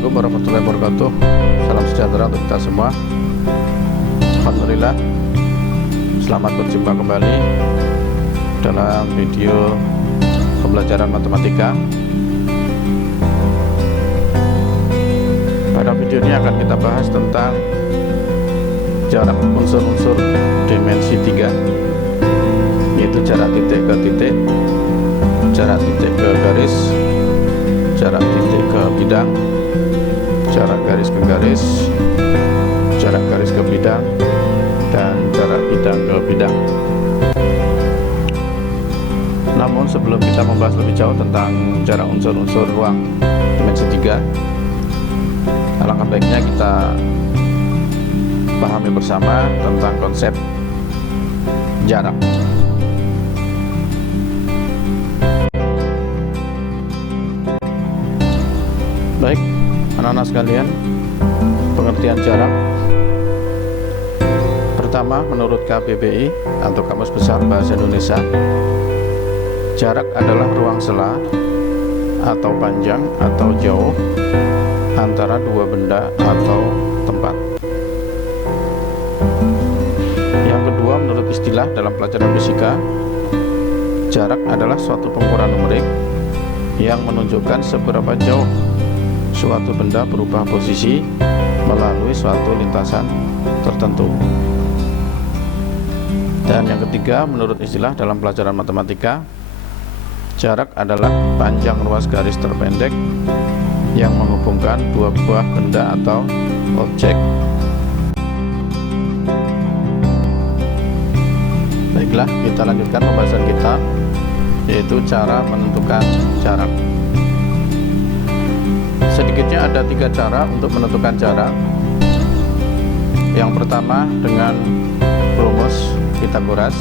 Assalamualaikum warahmatullahi wabarakatuh. Salam sejahtera untuk kita semua. Alhamdulillah, selamat berjumpa kembali dalam video pembelajaran matematika. Pada video ini akan kita bahas tentang jarak unsur-unsur dimensi 3, yaitu jarak titik ke titik, jarak titik ke garis, jarak titik ke bidang, jarak garis ke garis, jarak garis ke bidang, dan jarak bidang ke bidang. Namun sebelum kita membahas lebih jauh tentang jarak unsur-unsur ruang dimensi 3, alangkah baiknya kita pahami bersama tentang konsep jarak. Baik, anak-anak sekalian, pengertian jarak pertama menurut KBBI atau Kamus Besar Bahasa Indonesia, jarak adalah ruang sela atau panjang atau jauh antara dua benda atau tempat. Yang kedua, menurut istilah dalam pelajaran fisika, jarak adalah suatu pengukuran numerik yang menunjukkan seberapa jauh suatu benda berubah posisi melalui suatu lintasan tertentu. Dan yang ketiga, menurut istilah dalam pelajaran matematika, jarak adalah panjang ruas garis terpendek yang menghubungkan dua buah benda atau objek. Baiklah, kita lanjutkan pembahasan kita, yaitu cara menentukan jarak. Sedikitnya ada 3 cara untuk menentukan jarak. Yang pertama dengan rumus Pythagoras,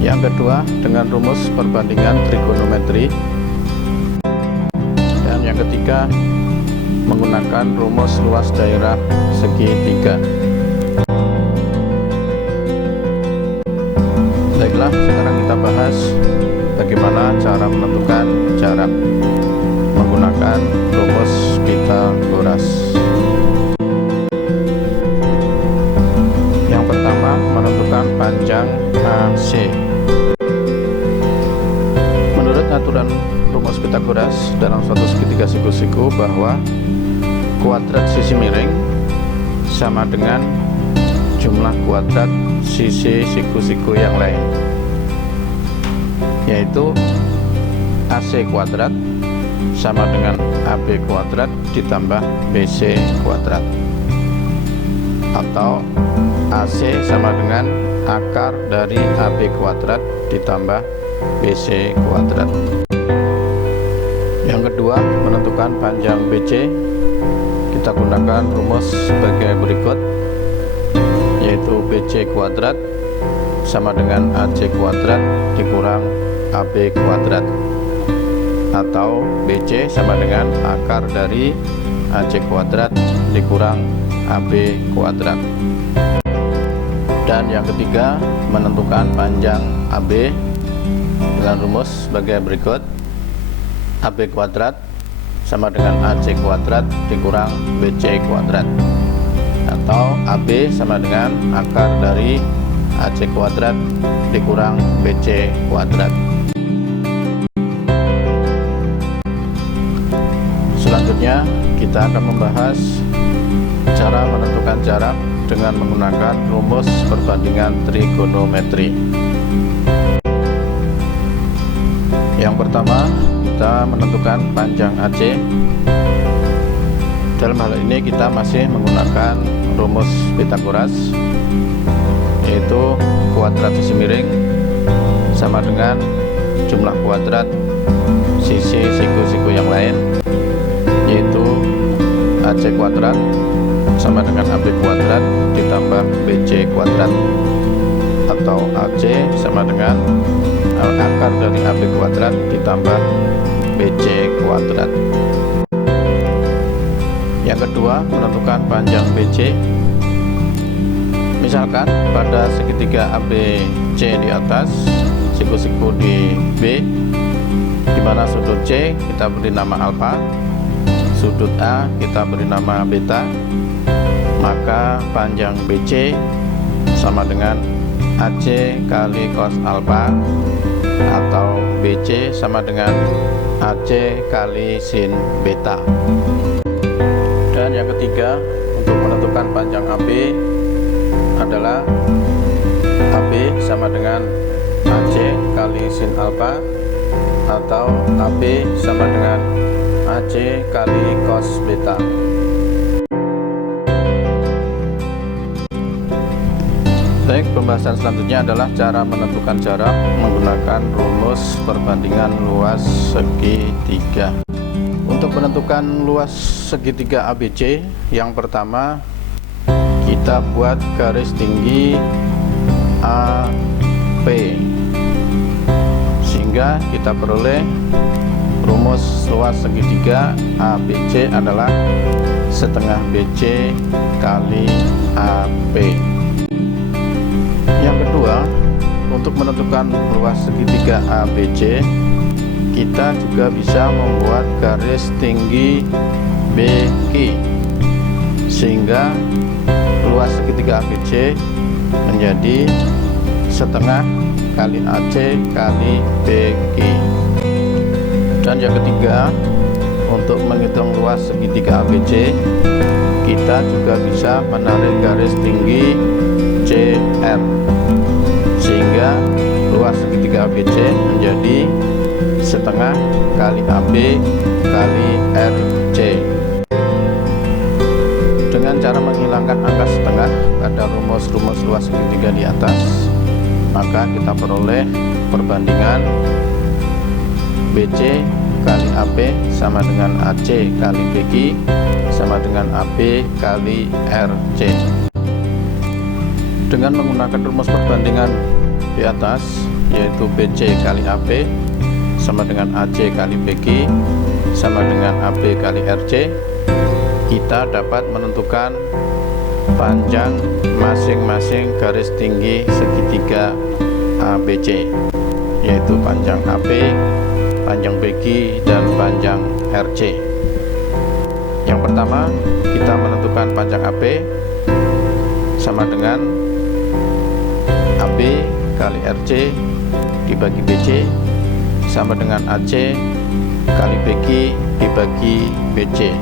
yang kedua dengan rumus perbandingan trigonometri, dan yang ketiga menggunakan rumus luas daerah segitiga. Baiklah, sekarang kita bahas bagaimana cara menentukan jarak menggunakan rumus Pythagoras. Yang pertama, menentukan panjang AC. Menurut aturan rumus Pythagoras dalam suatu segitiga siku-siku bahwa kuadrat sisi miring sama dengan jumlah kuadrat sisi siku-siku yang lain, yaitu AC kuadrat sama dengan AB kuadrat ditambah BC kuadrat, atau AC sama dengan akar dari AB kuadrat ditambah BC kuadrat. Yang kedua, menentukan panjang BC, kita gunakan rumus sebagai berikut, yaitu BC kuadrat sama dengan AC kuadrat dikurang AB kuadrat, atau BC sama dengan akar dari AC kuadrat dikurang AB kuadrat. Dan yang ketiga, menentukan panjang AB dengan rumus sebagai berikut, AB kuadrat sama dengan AC kuadrat dikurang BC kuadrat, atau AB sama dengan akar dari AC kuadrat dikurang BC kuadrat. Selanjutnya kita akan membahas cara menentukan jarak dengan menggunakan rumus perbandingan trigonometri. Yang pertama, kita menentukan panjang AC. Dalam hal ini kita masih menggunakan rumus Pythagoras, yaitu kuadrat sisi miring sama dengan jumlah kuadrat sisi siku-siku yang lain, yaitu AC kuadrat sama dengan AB kuadrat ditambah BC kuadrat, atau AC sama dengan akar dari AB kuadrat ditambah BC kuadrat. Yang kedua, menentukan panjang BC. Misalkan pada segitiga ABC di atas, siku-siku di B, di mana sudut C kita beri nama alfa, sudut A kita beri nama beta, maka panjang BC sama dengan AC kali cos alfa, atau BC sama dengan AC kali sin beta. Dan yang ketiga, untuk menentukan panjang AB adalah AB sama dengan AC kali sin alfa, atau AB sama dengan AC kali cos beta. Baik, pembahasan selanjutnya adalah cara menentukan jarak menggunakan rumus perbandingan luas segitiga. Untuk menentukan luas segitiga ABC, yang pertama kita buat garis tinggi AP, sehingga kita peroleh rumus luas segitiga ABC adalah setengah BC kali AP. Yang kedua, untuk menentukan luas segitiga ABC, kita juga bisa membuat garis tinggi BQ, sehingga luas segitiga ABC menjadi setengah kali AC kali BQ. Dan yang ketiga, untuk menghitung luas segitiga ABC, kita juga bisa menarik garis tinggi CR, sehingga luas segitiga ABC menjadi setengah kali AB kali RC. Dengan cara menghilangkan angka setengah pada rumus-rumus luas segitiga di atas, maka kita peroleh perbandingan BC kali AB sama dengan AC kali BQ sama dengan AB kali RC. Dengan menggunakan rumus perbandingan di atas, yaitu BC kali AB sama dengan AC kali BQ sama dengan AB kali RC, kita dapat menentukan panjang masing-masing garis tinggi segitiga ABC, yaitu panjang AB, panjang BQ, dan panjang RC. Yang pertama, kita menentukan panjang AB sama dengan AB kali RC dibagi BC sama dengan AC kali BQ dibagi BC.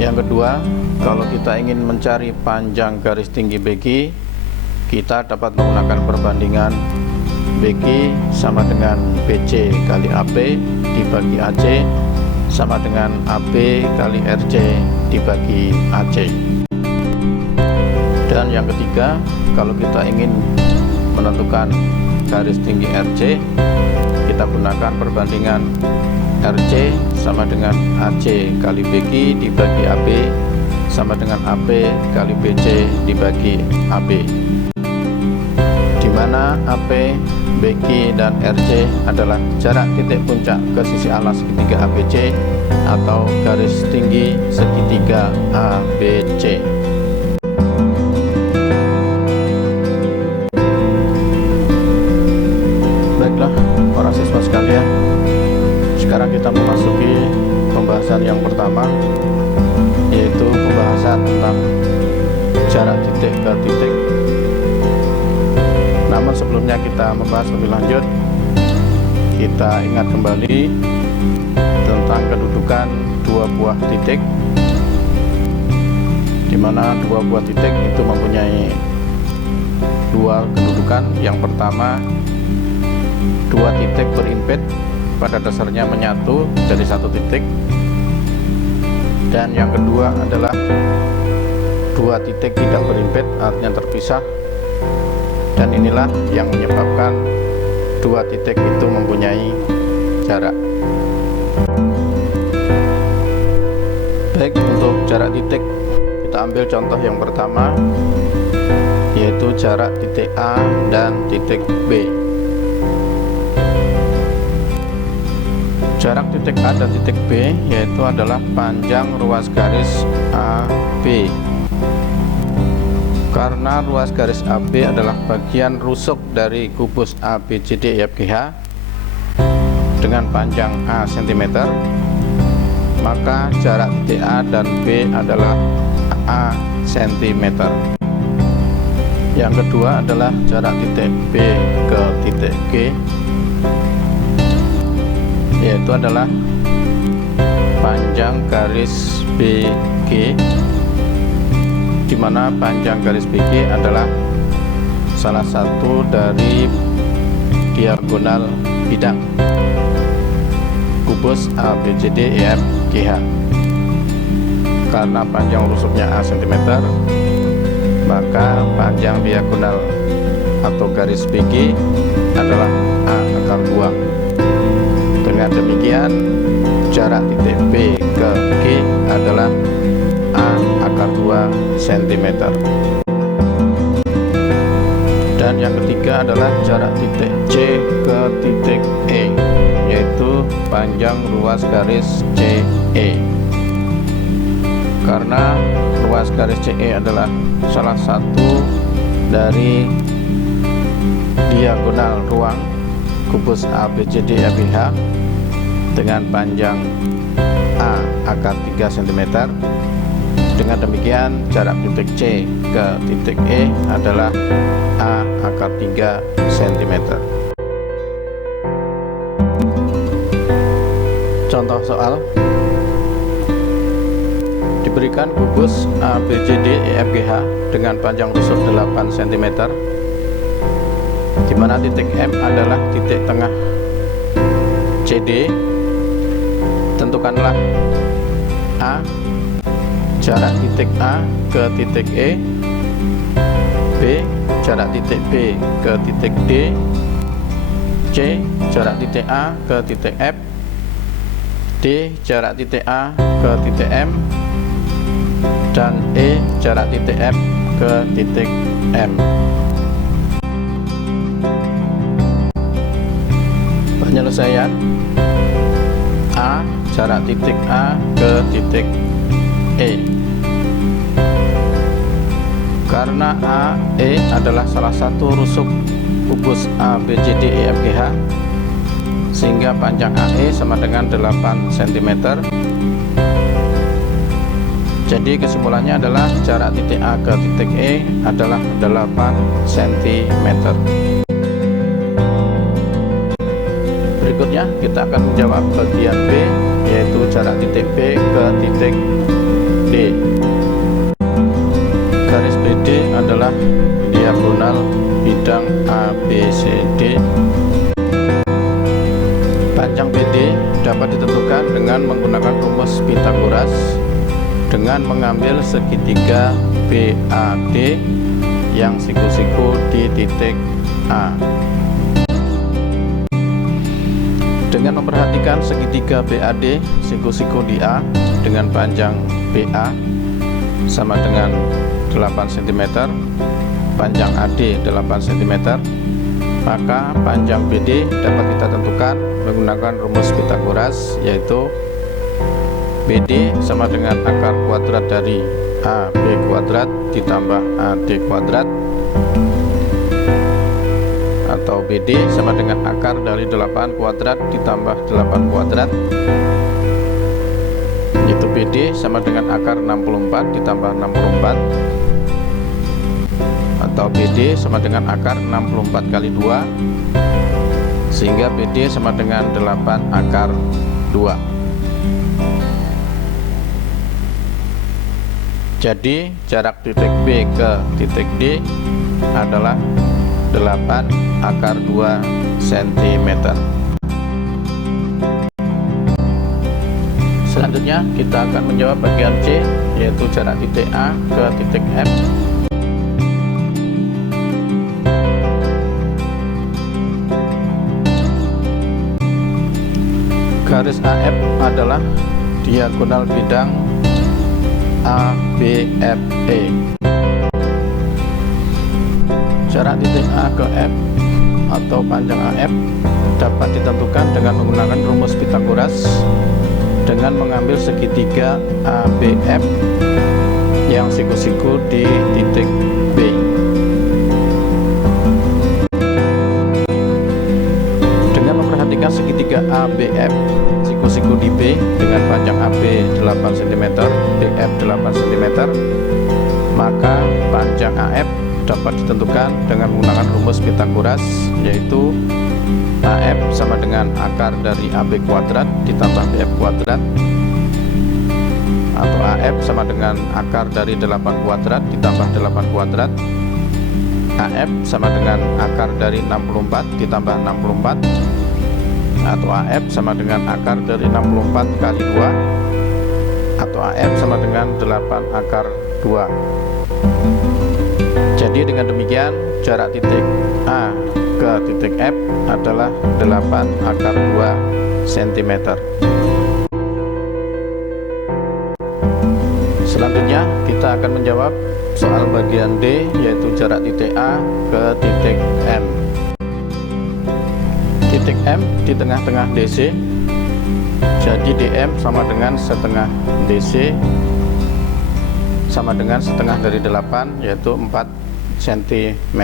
Yang kedua, kalau kita ingin mencari panjang garis tinggi BQ, kita dapat menggunakan perbandingan BQ sama dengan BC kali AB dibagi AC sama dengan AB kali RC dibagi AC. Dan yang ketiga, kalau kita ingin menentukan garis tinggi RC, kita gunakan perbandingan RC sama dengan AC kali BQ dibagi AB sama dengan AB kali BC dibagi AB, di mana AB, BQ, dan RC adalah jarak titik puncak ke sisi alas segitiga ABC atau garis tinggi segitiga ABC. Baiklah para siswa sekalian, sekarang kita memasuki pembahasan yang pertama, yaitu pembahasan tentang jarak titik ke titik. Namun sebelumnya kita membahas lebih lanjut, kita ingat kembali tentang kedudukan dua buah titik, di mana dua buah titik itu mempunyai dua kedudukan. Yang pertama, dua titik berimpit pada dasarnya menyatu jadi satu titik, dan yang kedua adalah dua titik tidak berimpit, artinya terpisah, dan inilah yang menyebabkan dua titik itu mempunyai jarak. Baik, untuk jarak titik kita ambil contoh yang pertama, yaitu jarak titik A dan titik B. Jarak titik A dan titik B yaitu adalah panjang ruas garis AB. Karena ruas garis AB adalah bagian rusuk dari kubus ABCD EFGH dengan panjang A cm, maka jarak titik A dan B adalah A cm. Yang kedua adalah jarak titik B ke titik G, yaitu adalah panjang garis BG, di mana panjang garis BG adalah salah satu dari diagonal bidang kubus ABCDEFGH. Karena panjang rusuknya A cm, maka panjang diagonal atau garis BG adalah A akar 2. Dengan demikian jarak titik B ke G adalah A akar 2 cm. Dan yang ketiga adalah jarak titik C ke titik E, yaitu panjang ruas garis CE. Karena ruas garis CE adalah salah satu dari diagonal ruang kubus ABCDEFGH dengan panjang A akar 3 cm. Dengan demikian jarak titik C ke titik E adalah A akar 3 cm. Contoh soal: diberikan kubus ABCDEFGH dengan panjang rusuk 8 cm, di mana titik M adalah titik tengah CD. Tentukanlah A jarak titik A ke titik E, B jarak titik B ke titik D, C jarak titik A ke titik F, D jarak titik A ke titik M, dan E jarak titik F ke titik M. Penyelesaian: A jarak titik A ke titik E. Karena AE adalah salah satu rusuk kubus ABCDEFGH, sehingga panjang AE sama dengan 8 cm. Jadi kesimpulannya adalah jarak titik A ke titik E adalah 8 cm. Berikutnya kita akan menjawab bagian B, yaitu jarak titik B ke titik D. Garis BD adalah diagonal bidang ABCD. Panjang BD dapat ditentukan dengan menggunakan rumus Pythagoras dengan mengambil segitiga BAD yang siku-siku di titik A. Dengan memperhatikan segitiga BAD siku-siku di A dengan panjang BA sama dengan 8 cm, panjang AD 8 cm, maka panjang BD dapat kita tentukan menggunakan rumus Pythagoras, yaitu BD sama dengan akar kuadrat dari AB kuadrat ditambah AD kuadrat, atau BD sama dengan akar dari 8 kuadrat ditambah 8 kuadrat, yaitu BD sama dengan akar 64 ditambah 64, atau BD sama dengan akar 64 kali 2, sehingga BD sama dengan 8 akar 2. Jadi jarak titik B ke titik D adalah 8 akar 2 cm. Selanjutnya kita akan menjawab bagian C, yaitu jarak titik A ke titik F. Garis AF adalah diagonal bidang ABFE. Jarak titik A ke F atau panjang AF dapat ditentukan dengan menggunakan rumus Pythagoras dengan mengambil segitiga ABF yang siku-siku di titik B. Dengan memperhatikan segitiga ABF siku-siku di B dengan panjang AB panjang AF dapat ditentukan dengan menggunakan rumus Pythagoras, yaitu AF sama dengan akar dari AB kuadrat ditambah BF kuadrat, atau AF sama dengan akar dari 8 kuadrat ditambah 8 kuadrat, AF sama dengan akar dari 64 ditambah 64, atau AF sama dengan akar dari 64 kali 2, atau AF sama dengan 8 akar 2. Jadi dengan demikian jarak titik A ke titik F adalah 8 akar 2 cm. Selanjutnya kita akan menjawab soal bagian D, yaitu jarak titik A ke titik M. Titik M di tengah-tengah DC, jadi DM sama dengan setengah DC sama dengan setengah dari 8, yaitu 4 cm.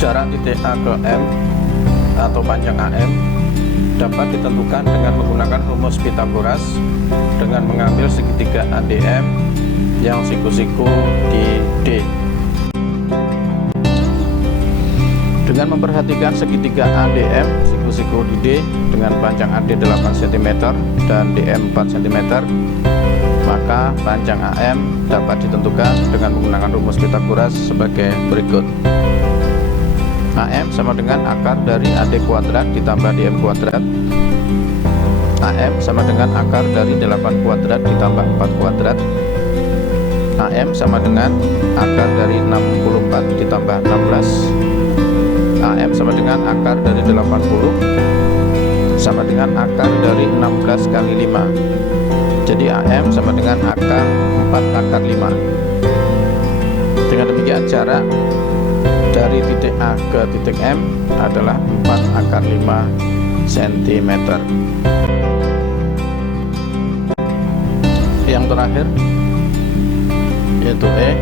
Jarak titik A ke M atau panjang AM dapat ditentukan dengan menggunakan rumus Pythagoras dengan mengambil segitiga ADM yang siku-siku di D. Dengan memperhatikan segitiga ADM siku-siku di D dengan panjang AD 8 cm dan DM 4 cm, maka panjang AM dapat ditentukan dengan menggunakan rumus Pythagoras sebagai berikut. AM sama dengan akar dari AD kuadrat ditambah DM kuadrat. AM sama dengan akar dari 8 kuadrat ditambah 4 kuadrat. AM sama dengan akar dari 64 ditambah 16. AM sama dengan akar dari 80 sama dengan akar dari 16 kali 5. Jadi AM sama dengan akar 4 akar 5. Dengan demikian jarak dari titik A ke titik M adalah 4 akar 5 cm. Yang terakhir yaitu E,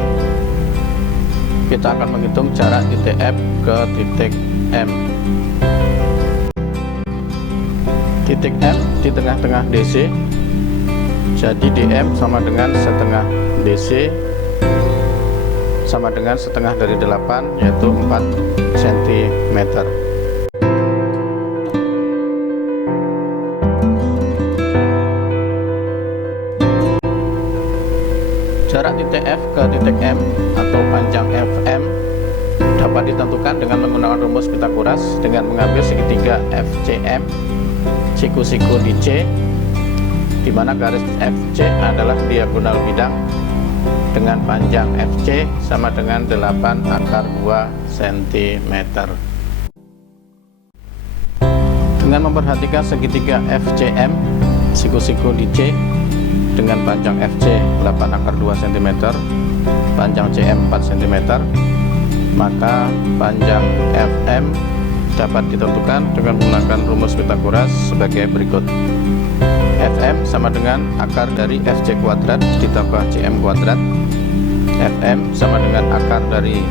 kita akan menghitung jarak titik F ke titik M. Titik M di tengah-tengah DC, jadi DM sama dengan setengah DC sama dengan setengah dari 8, yaitu 4 cm. Jarak titik F ke titik M atau panjang FM dapat ditentukan dengan menggunakan rumus Pythagoras dengan mengambil segitiga FCM siku-siku di C, di mana garis FC adalah diagonal bidang dengan panjang FC sama dengan 8 akar 2 cm. Dengan memperhatikan segitiga FCM siku-siku di C dengan panjang FC 8 akar 2 cm, panjang CM 4 cm, maka panjang FM dapat ditentukan dengan menggunakan rumus Pythagoras sebagai berikut. FM sama dengan akar dari FC kuadrat ditambah CM kuadrat. FM sama dengan akar dari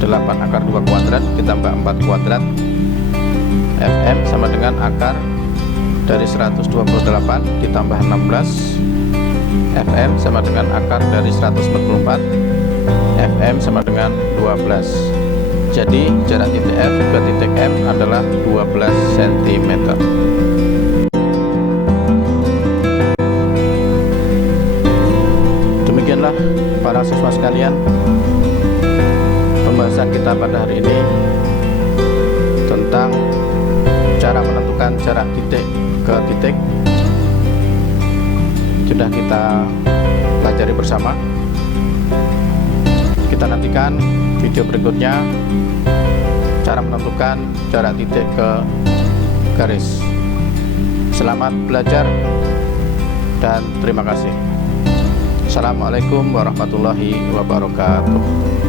8 akar 2 kuadrat ditambah 4 kuadrat. FM sama dengan akar dari 128 ditambah 16. FM sama dengan akar dari 144. FM sama dengan 12. Jadi jarak titik F ke titik M adalah 12 cm. Demikianlah para siswa sekalian, pembahasan kita pada hari ini tentang cara menentukan jarak titik ke titik sudah kita pelajari bersama. Kita nantikan video berikutnya cara menentukan jarak titik ke garis. Selamat belajar dan terima kasih. Assalamualaikum warahmatullahi wabarakatuh.